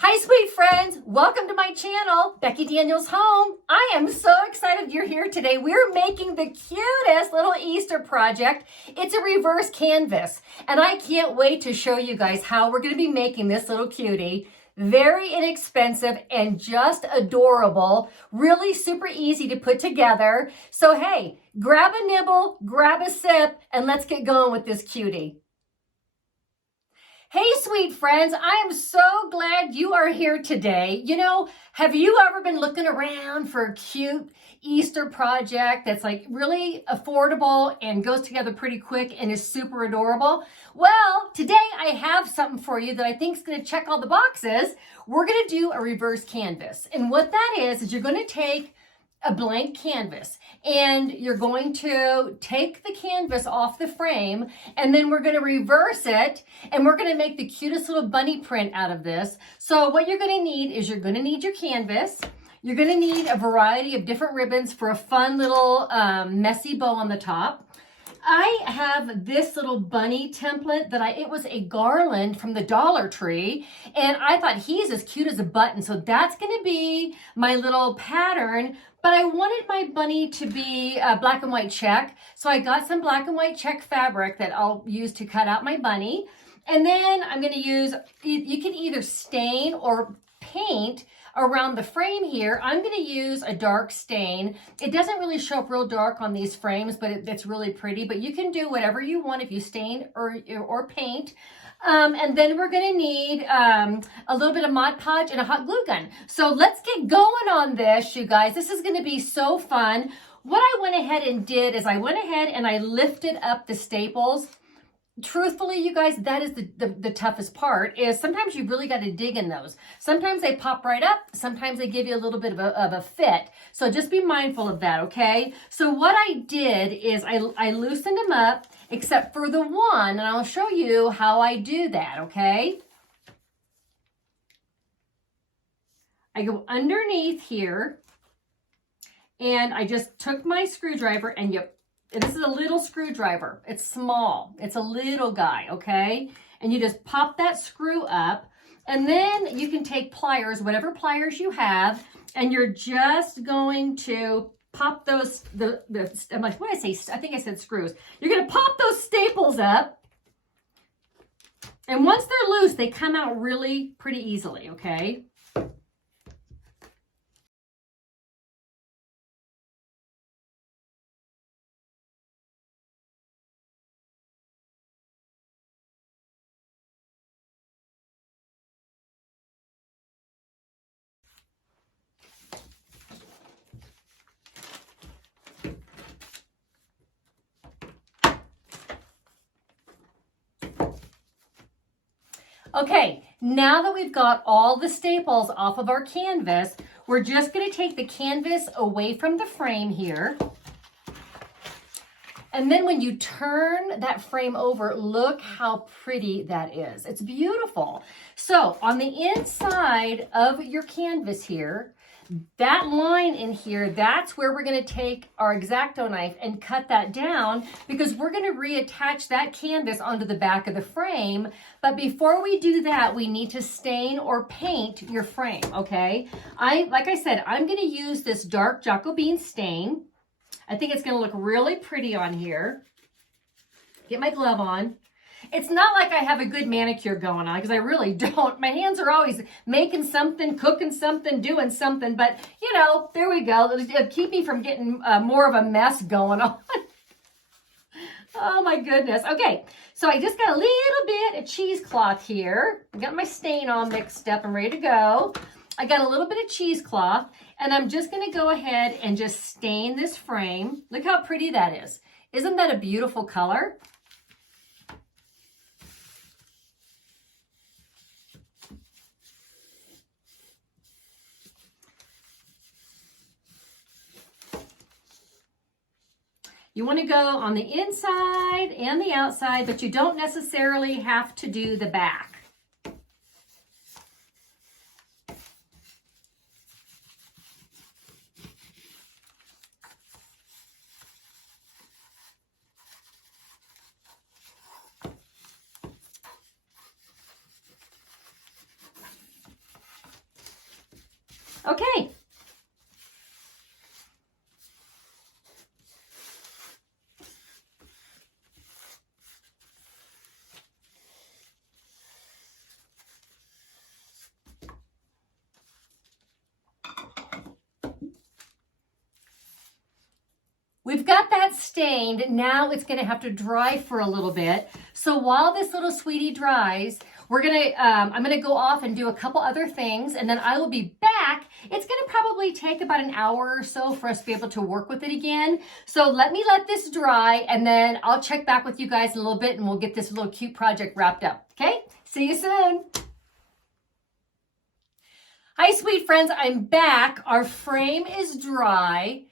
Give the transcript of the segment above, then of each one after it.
Hi, sweet friends. Welcome to my channel, Becky Daniels Home. I am so excited you're here today. We're making the cutest little Easter project. It's a reverse canvas, and I can't wait to show you guys how we're going to be making this little cutie. Very inexpensive and just adorable. Really super easy to put together. So hey, grab a nibble, grab a sip, and let's get going with this cutie. Hey, sweet friends, I am so glad you are here today. You know, have you ever been looking around for a cute Easter project that's like really affordable and goes together pretty quick and is super adorable? Well, today I have something for you that I think is going to check all the boxes. We're going to do a reverse canvas. And what that is you're going to take a blank canvas and you're going to take the canvas off the frame, and then we're going to reverse it and we're going to make the cutest little bunny print out of this. So what you're going to need is you're going to need your canvas. You're going to need a variety of different ribbons for a fun little messy bow on the top. I have this little bunny template that it was a garland from the Dollar Tree, and I thought he's as cute as a button, so that's going to be my little pattern. But I wanted my bunny to be a black and white check, so I got some black and white check fabric that I'll use to cut out my bunny. And then I'm going to use, you can either stain or paint around the frame here. I'm going to use a dark stain. It doesn't really show up real dark on these frames, but it's really pretty. But you can do whatever you want if you stain or paint. And then we're going to need a little bit of Mod Podge and a hot glue gun. So let's get going on this, you guys. This is going to be so fun. What I went ahead and did is I went ahead and I lifted up the staples. Truthfully, you guys, that is the toughest part, is sometimes you really got to dig in those. Sometimes they pop right up. Sometimes they give you a little bit of a fit. So just be mindful of that, okay? So what I did is I loosened them up, except for the one, and I'll show you how I do that, okay? I go underneath here, and I just took my screwdriver, and this is a little screwdriver. It's small. It's a little guy, okay? And you just pop that screw up, and then you can take pliers, whatever pliers you have, and you're just going to pop those, what did I say? I think I said screws. You're going to pop those staples up, and once they're loose, they come out really pretty easily, okay? Okay, now that we've got all the staples off of our canvas, we're just going to take the canvas away from the frame here. And then when you turn that frame over, look how pretty that is. It's beautiful. So on the inside of your canvas here, that line in here, that's where we're going to take our X-Acto knife and cut that down, because we're going to reattach that canvas onto the back of the frame. But before we do that, we need to stain or paint your frame, okay? Like I said, I'm going to use this dark Jacobin stain. I think it's going to look really pretty on here. Get my glove on. It's not like I have a good manicure going on, because I really don't. My hands are always making something, cooking something, doing something. But, you know, there we go. It'll keep me from getting more of a mess going on. Oh, my goodness. Okay, so I just got a little bit of cheesecloth here. I got my stain all mixed up and ready to go. I got a little bit of cheesecloth, and I'm just going to go ahead and just stain this frame. Look how pretty that is. Isn't that a beautiful color? You want to go on the inside and the outside, but you don't necessarily have to do the back. Okay. We've got that stained. Now it's going to have to dry for a little bit. So while this little sweetie dries, I'm going to go off and do a couple other things, and then I will be back. It's going to probably take about an hour or so for us to be able to work with it again. So let this dry, and then I'll check back with you guys in a little bit, and we'll get this little cute project wrapped up. Okay? See you soon. Hi, sweet friends. I'm back. Our frame is dry.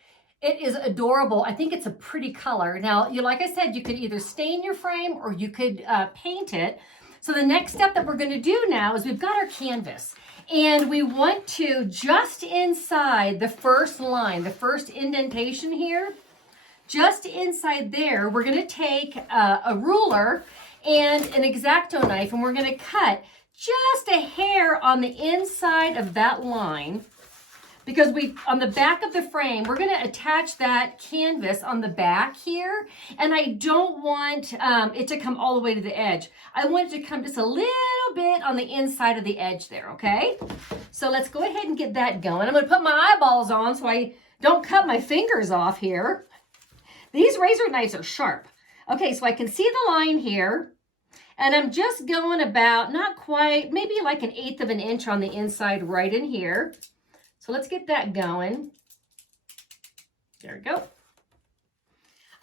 It is adorable. I think it's a pretty color. Now, like I said, you could either stain your frame or you could paint it. So the next step that we're going to do now is we've got our canvas. And we want to, just inside the first line, the first indentation here, just inside there, we're going to take a ruler and an X-Acto knife, and we're going to cut just a hair on the inside of that line. Because on the back of the frame, we're going to attach that canvas on the back here. And I don't want it to come all the way to the edge. I want it to come just a little bit on the inside of the edge there, okay? So let's go ahead and get that going. I'm going to put my eyeballs on so I don't cut my fingers off here. These razor knives are sharp. Okay, so I can see the line here. And I'm just going about, not quite, maybe like 1/8 of an inch on the inside right in here. So let's get that going. There we go.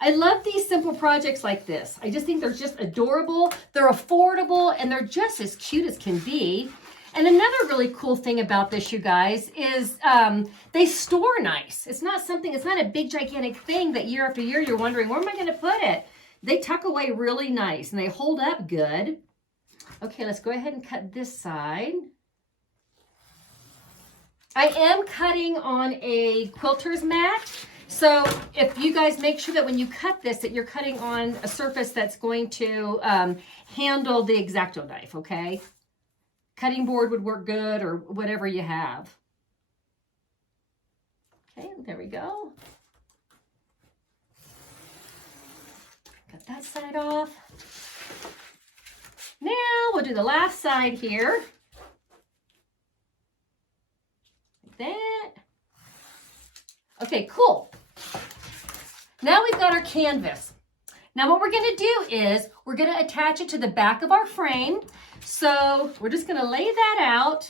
I love these simple projects like this. I just think they're just adorable. They're affordable, and they're just as cute as can be. And another really cool thing about this, you guys, is they store nice. It's not a big gigantic thing that year after year you're wondering, where am I going to put it? They tuck away really nice, and they hold up good. Okay, let's go ahead and cut this side. I am cutting on a quilter's mat. So if you guys make sure that when you cut this, that you're cutting on a surface that's going to handle the X-Acto knife, okay? Cutting board would work good, or whatever you have. Okay, there we go. Cut that side off. Now we'll do the last side here. That. Okay, cool. Now we've got our canvas. Now what we're going to do is we're going to attach it to the back of our frame. So we're just going to lay that out.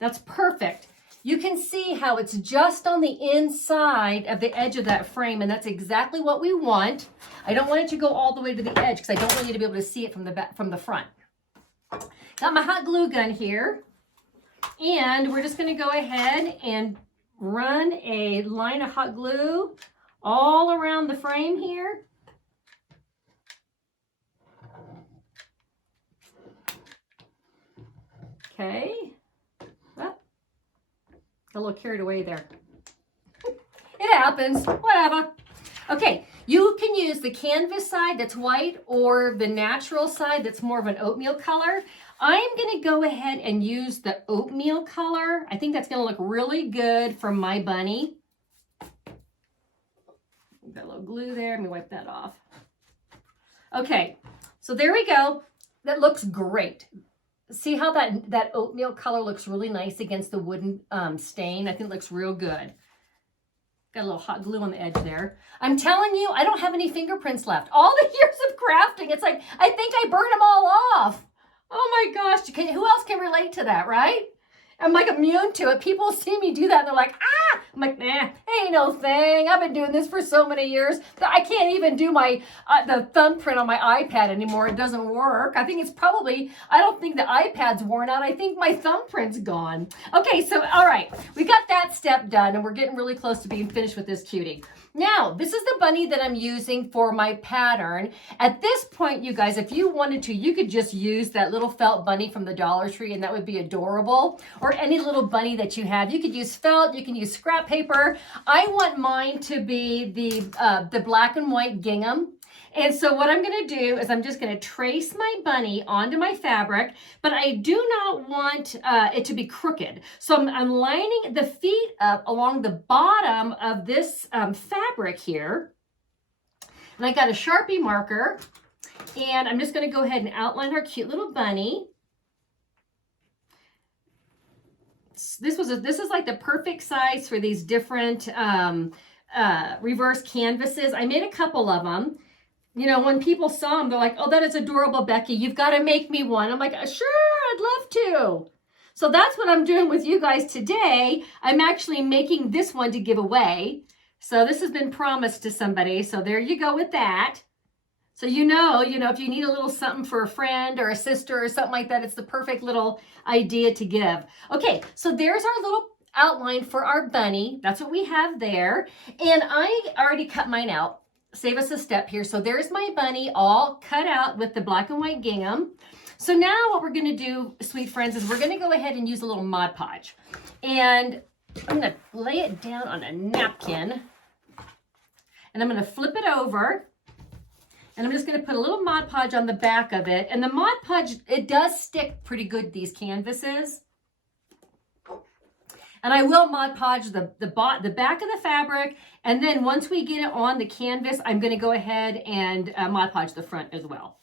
That's perfect. You can see how it's just on the inside of the edge of that frame, and that's exactly what we want. I don't want it to go all the way to the edge because I don't want you to be able to see it from the back, from the front. Got my hot glue gun here. And we're just going to go ahead and run a line of hot glue all around the frame here. Okay. Oh, got a little carried away there. It happens. Whatever. Okay, you can use the canvas side that's white or the natural side that's more of an oatmeal color. I'm going to go ahead and use the oatmeal color. I think that's going to look really good for my bunny. Got a little glue there. Let me wipe that off. Okay, so there we go. That looks great. See how that oatmeal color looks really nice against the wooden stain? I think it looks real good. Got a little hot glue on the edge there. I'm telling you, I don't have any fingerprints left. All the years of crafting, it's like, I think I burned them all off. Oh my gosh, who else can relate to that, right? I'm like immune to it. People see me do that and they're like, ah! I'm like, nah, ain't no thing. I've been doing this for so many years that I can't even do my the thumbprint on my iPad anymore. It doesn't work. I think it's probably, I don't think the iPad's worn out. I think my thumbprint's gone. Okay, so all right, we got that step done and we're getting really close to being finished with this cutie. Now, this is the bunny that I'm using for my pattern. At this point, you guys, if you wanted to, you could just use that little felt bunny from the Dollar Tree and that would be adorable. Or any little bunny that you have. You could use felt, you can use scrap paper. I want mine to be the black and white gingham. And so what I'm going to do is I'm just going to trace my bunny onto my fabric, but I do not want it to be crooked. So I'm lining the feet up along the bottom of this fabric here. And I got a Sharpie marker, and I'm just going to go ahead and outline our cute little bunny. This is like the perfect size for these different reverse canvases. I made a couple of them. You know, when people saw them, they're like, oh, that is adorable, Becky. You've got to make me one. I'm like, sure, I'd love to. So that's what I'm doing with you guys today. I'm actually making this one to give away. So this has been promised to somebody. So there you go with that. So you know, if you need a little something for a friend or a sister or something like that, it's the perfect little idea to give. Okay, so there's our little outline for our bunny. That's what we have there. And I already cut mine out. Save us a step here. So there's my bunny all cut out with the black and white gingham. So now what we're going to do, sweet friends, is we're going to go ahead and use a little Mod Podge. And I'm going to lay it down on a napkin. And I'm going to flip it over. And I'm just going to put a little Mod Podge on the back of it. And the Mod Podge, it does stick pretty good, these canvases. And I will Mod Podge the back of the fabric. And then once we get it on the canvas, I'm going to go ahead and Mod Podge the front as well.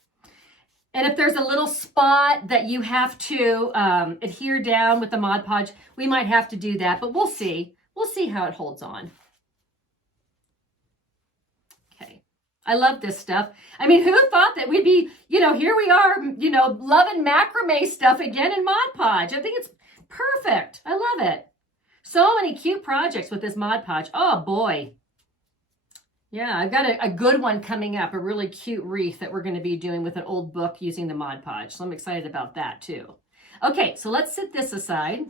And if there's a little spot that you have to adhere down with the Mod Podge, we might have to do that. But we'll see. We'll see how it holds on. I love this stuff. I mean, who thought that we'd be, here we are, loving macrame stuff again in Mod Podge. I think it's perfect. I love it. So many cute projects with this Mod Podge. Oh, boy. Yeah, I've got a good one coming up, a really cute wreath that we're going to be doing with an old book using the Mod Podge. So I'm excited about that, too. Okay, so let's set this aside.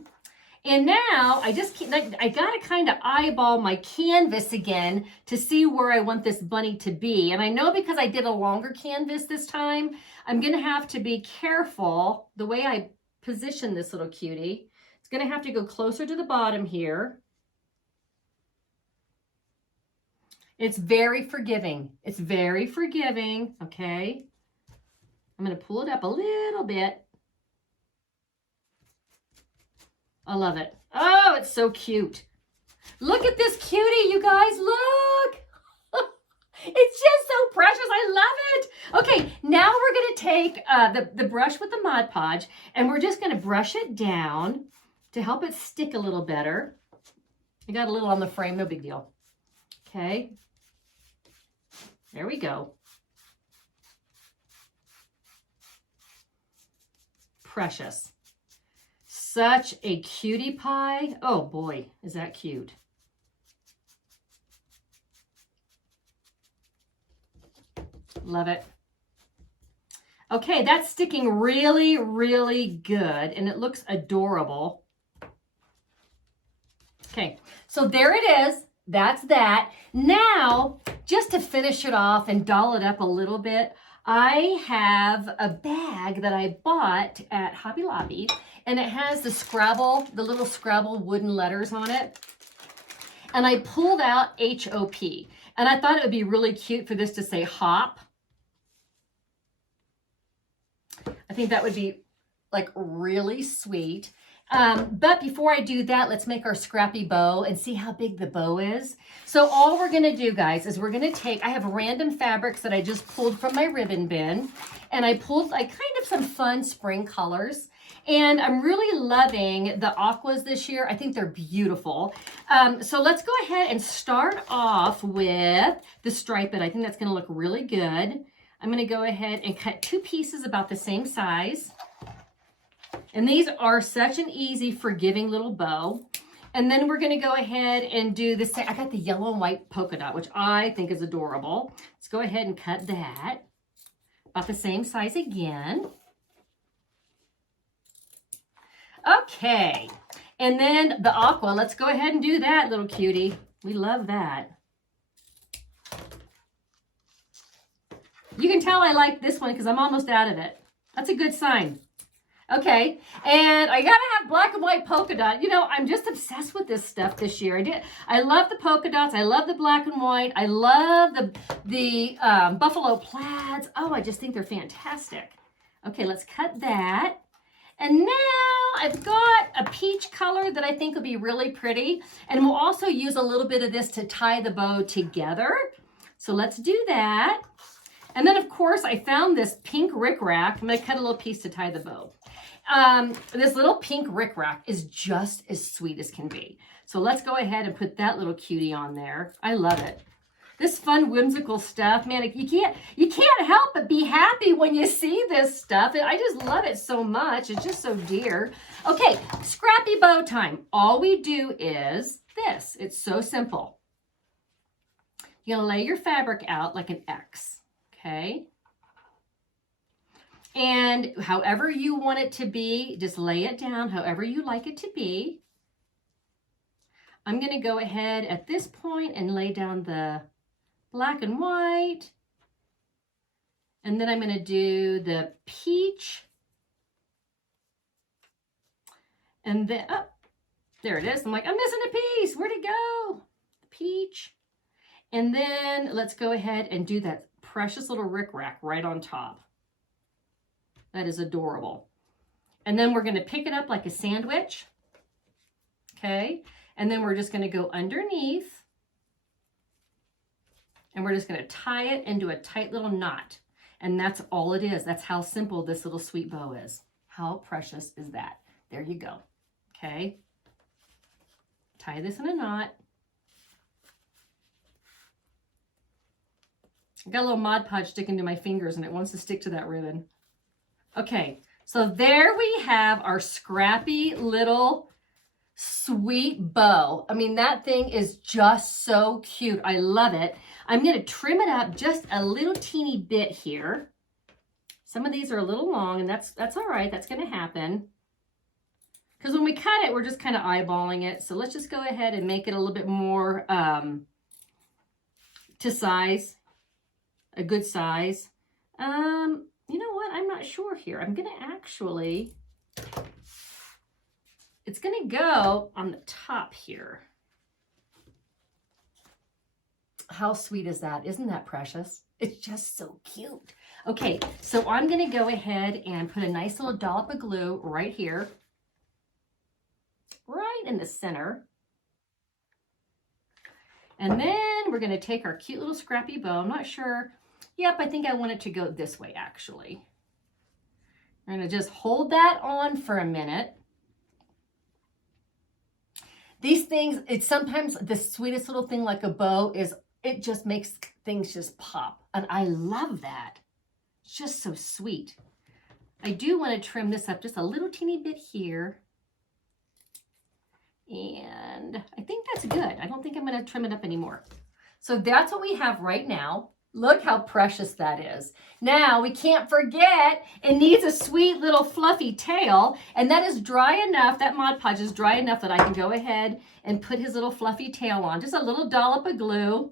And now I got to kind of eyeball my canvas again to see where I want this bunny to be. And I know because I did a longer canvas this time, I'm going to have to be careful the way I position this little cutie. It's going to have to go closer to the bottom here. It's very forgiving. It's very forgiving, okay? I'm going to pull it up a little bit. I love it. Oh, it's so cute. Look at this cutie, you guys. Look. It's just so precious. I love it. Okay, now we're going to take the brush with the Mod Podge, and we're just going to brush it down to help it stick a little better. I got a little on the frame, no big deal. Okay. There we go. Precious. Such a cutie pie. Oh boy, is that cute. Love it. Okay, that's sticking really, really good, and it looks adorable. Okay, so there it is. That's that. Now, just to finish it off and doll it up a little bit, I have a bag that I bought at Hobby Lobby, and it has the little Scrabble wooden letters on it. And I pulled out H-O-P, and I thought it would be really cute for this to say hop. I think that would be like really sweet. But before I do that, let's make our scrappy bow and see how big the bow is. So all we're going to do, guys, is we're going to I have random fabrics that I just pulled from my ribbon bin. And I pulled kind of some fun spring colors. And I'm really loving the aquas this year. I think they're beautiful. So let's go ahead and start off with the striped. I think that's going to look really good. I'm going to go ahead and cut 2 pieces about the same size. And these are such an easy, forgiving little bow. And then we're going to go ahead and do the same. I got the yellow and white polka dot, which I think is adorable. Let's go ahead and cut that about the same size again. Okay. And then the aqua, let's go ahead and do that, little cutie. We love that. You can tell I like this one because I'm almost out of it. That's a good sign. Okay, and I gotta have black and white polka dot. You know, I'm just obsessed with this stuff this year. I love the polka dots. I love the black and white. I love the buffalo plaids. Oh, I just think they're fantastic. Okay, let's cut that. And now I've got a peach color that I think will be really pretty. And we'll also use a little bit of this to tie the bow together. So let's do that. And then, of course, I found this pink rickrack. I'm going to cut a little piece to tie the bow. This little pink rickrack is just as sweet as can be. So let's go ahead and put that little cutie on there. I love it. This fun, whimsical stuff, man, you can't help but be happy when you see this stuff. I just love it so much. It's just so dear. Okay, scrappy bow time. All we do is this. It's so simple. You're going to lay your fabric out like an X, okay? And however you want it to be, just lay it down however you like it to be. I'm going to go ahead at this point and lay down the black and white. And then I'm going to do the peach. And then, oh, there it is. I'm like, I'm missing a piece. Where'd it go? The peach. And then let's go ahead and do that precious little rickrack right on top. That is adorable. And then we're going to pick it up like a sandwich. Okay. And then we're just going to go underneath. And we're just going to tie it into a tight little knot. And that's all it is. That's how simple this little sweet bow is. How precious is that? There you go. Okay. Tie this in a knot. I got a little Mod Podge sticking to my fingers and it wants to stick to that ribbon. Okay, so there we have our scrappy little sweet bow. I mean, that thing is just so cute. I love it. I'm going to trim it up just a little teeny bit here. Some of these are a little long, and that's all right. That's going to happen. Because when we cut it, we're just kind of eyeballing it. So let's just go ahead and make it a little bit more to size, a good size. You know what? I'm not sure here. I'm going to actually, it's going to go on the top here. How sweet is that? Isn't that precious? It's just so cute. Okay, so I'm going to go ahead and put a nice little dollop of glue right here, right in the center. And then we're going to take our cute little scrappy bow. I'm not sure. Yep, I think I want it to go this way, actually. I'm going to just hold that on for a minute. These things, it's sometimes the sweetest little thing like a bow is, it just makes things just pop. And I love that. It's just so sweet. I do want to trim this up just a little teeny bit here. And I think that's good. I don't think I'm going to trim it up anymore. So that's what we have right now. Look how precious that is. Now, we can't forget, it needs a sweet little fluffy tail, and that is dry enough, that Mod Podge is dry enough that I can go ahead and put his little fluffy tail on. Just a little dollop of glue.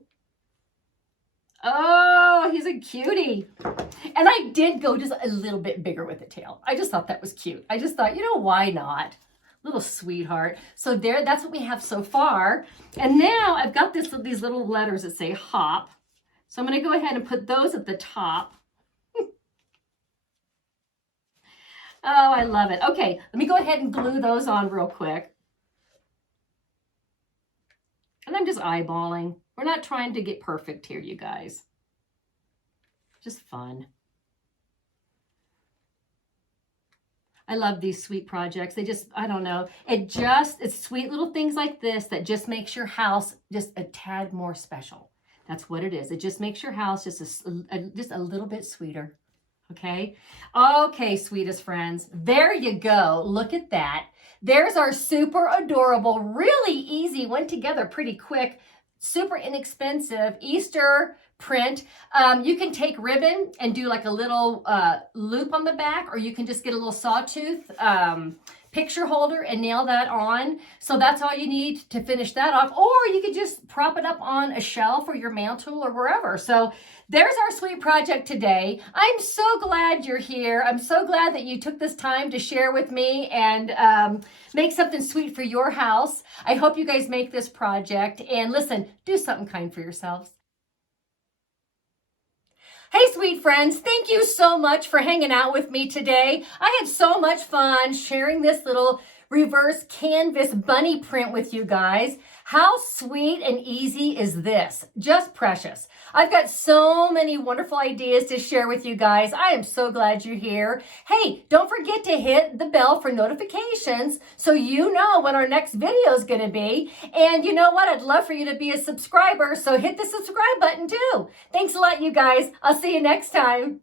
Oh, he's a cutie. And I did go just a little bit bigger with the tail. I just thought that was cute. I just thought, you know, why not? Little sweetheart. So there, that's what we have so far. And now I've got these little letters that say hop. So I'm going to go ahead and put those at the top. Oh, I love it. Okay, let me go ahead and glue those on real quick. And I'm just eyeballing. We're not trying to get perfect here, you guys. Just fun. I love these sweet projects. They just, I don't know. It's sweet little things like this that just makes your house just a tad more special. That's what it is. It just makes your house just a little bit sweeter. Okay? Okay, sweetest friends. There you go. Look at that. There's our super adorable, really easy, went together pretty quick, super inexpensive Easter print. You can take ribbon and do like a little loop on the back, or you can just get a little sawtooth picture holder and nail that on. So that's all you need to finish that off. Or you could just prop it up on a shelf or your mantle or wherever. So there's our sweet project today. I'm so glad you're here. I'm so glad that you took this time to share with me and make something sweet for your house. I hope you guys make this project. And listen, do something kind for yourselves. Hey, sweet friends, thank you so much for hanging out with me today. I had so much fun sharing this little reverse canvas bunny print with you guys. How sweet and easy is this? Just precious. I've got so many wonderful ideas to share with you guys. I am so glad you're here. Hey, don't forget to hit the bell for notifications so you know when our next video is going to be. And you know what? I'd love for you to be a subscriber, so hit the subscribe button too. Thanks a lot, you guys. I'll see you next time.